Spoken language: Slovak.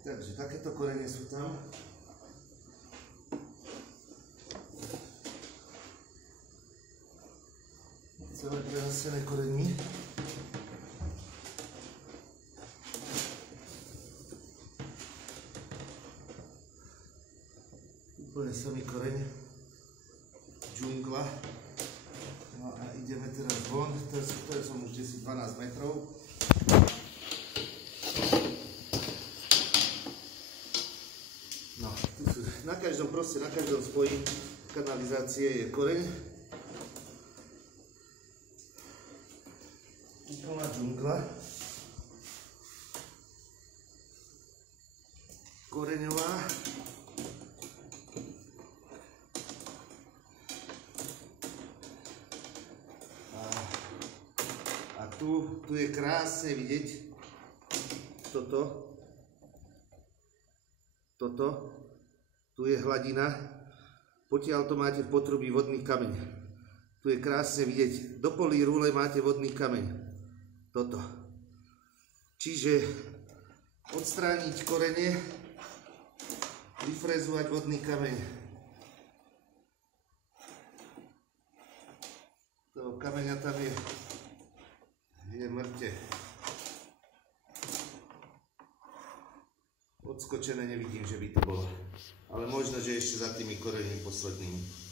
Takže takéto korene sú tam. Celé prehastené koreňmi. Úplne samý koreň. Džungla. No a ideme teraz von. To som už 10-12 metrov. No, tu sú, na každom spoji kanalizácie je koreň. Úplná džungla. Koreňová. A tu je krásne vidieť toto. Tu je hladina. Potiaľ to máte v potrubí vodný kameň. Tu je krásne vidieť. Do polí rúle máte vodný kameň. Toto. Čiže odstrániť korene, vyfrezovať vodný kameň. Toho kameňa tam je mŕte. Odskočené nevidím, že by to bolo. Ale možno, že ešte za tými koreňmi poslednými.